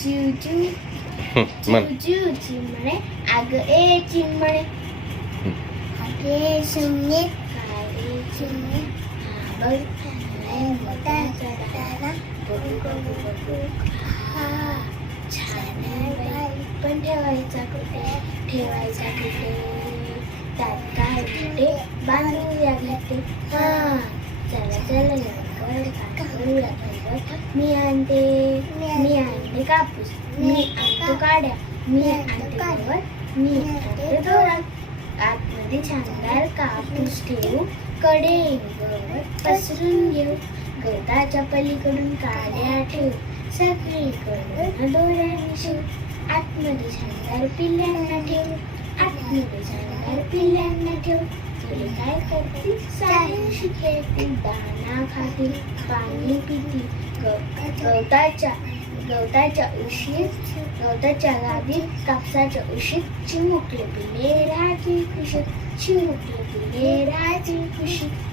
चिव चिव म्हण चिव चिव चिमणे आग ए चिमणे आगे चिमणे काय चिमणे हा बघ लय मोठा झाडाला बघू बघू बघू हा छान आहे बाई पण ठेवायचा कुठे त्यात काय कुठे बांधूया घेते हा चला लवकर काढूया गवत मी आणते कापूस मी आणतो काड्या मी आणते गवत मी आणते दोरा आतमध्ये छानदार कापूस ठेवू कडे गवत पसरून घेऊ गवताच्या पलीकडून काड्या ठेवू सगळीकडून दोऱ्याने शिवू आतमध्ये छानदार पिल्ल्यांना ठेवू तुला काय करतील साऱ्यांशी खेळतील दाणा खातील पाणी पितील गवताच्या गादीत कापसाच्या उशीत चिमुकले पिल्ले राहतील खुशीत